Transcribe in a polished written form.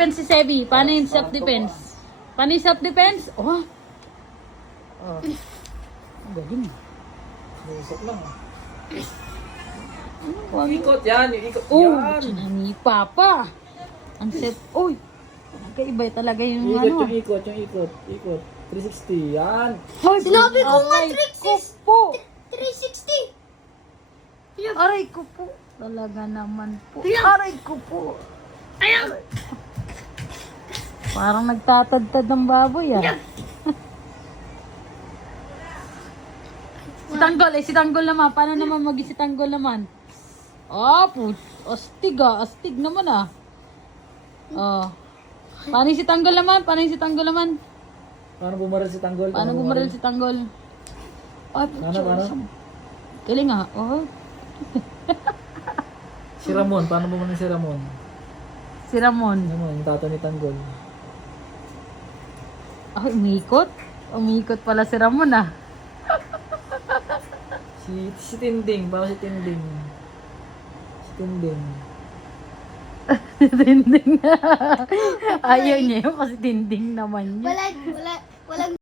Defense si Sebi. Paano yung self-defense? Paano yung self-defense? Oh. Ang galing. Usap lang. Ano? Ikot yan, yung ikot Oh, yan. ni Papa. Ang set. Uy. Nagkaibay talaga yung Ikot, ano. yung ikot, yung ikot. Ikot. 360, yan. Sinabi ko nga 360. 360. Aray ko po. Talaga naman po. Aray ko po. Ayan. Parang nagtatadtad ng baboy ah. Si Tanggol, si Tanggol naman. Paano naman si Tanggol naman? Astig ah. Astig naman ah. Paano si Tanggol naman? Paano si Tanggol naman? Paano bumaril si Tanggol? Paano bumaril si Tanggol? Paano? Galing ah. Oh. Si Ramon, paano bumaril si Ramon? Si Ramon. Ramon, yung tato ni Tanggol. Umikot? Umikot pala si Ramon ah. Si Tinding, paano si Tinding? Si Tinding. Tinding. Ayaw niya yun kasi tinding naman yun. Walang